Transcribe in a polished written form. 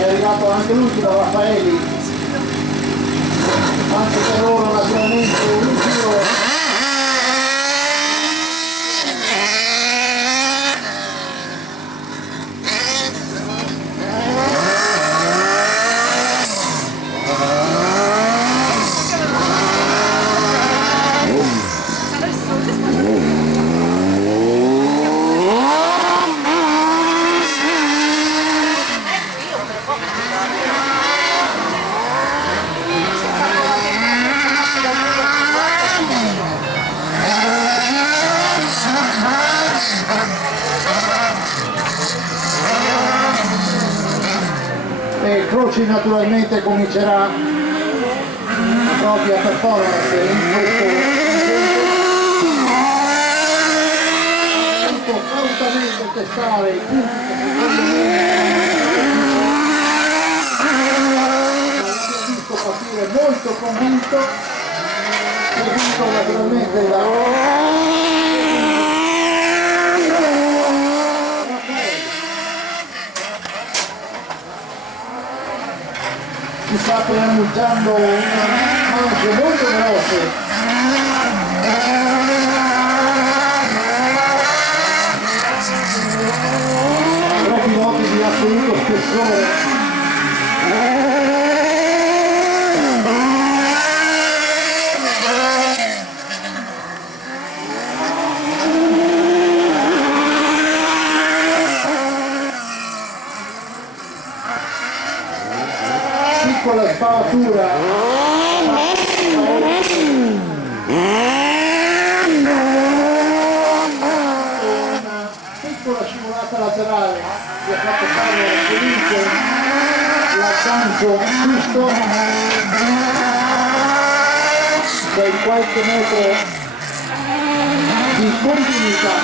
è arrivato anche l'ultimo Raffaelli, anche per loro naturalmente l'ultimo. E Croci naturalmente comincerà la propria performance in questo cautamente testare i punti che secondo me l'abbiamo visto partire molto convinto, seguito naturalmente da si sta preannunciando un manche molto veloce. Tre piloti di assoluto spessore. Piccola sparatura, una piccola scivolata laterale che ha fatto fare felice l'aggancio giusto del qualche metro di continuità.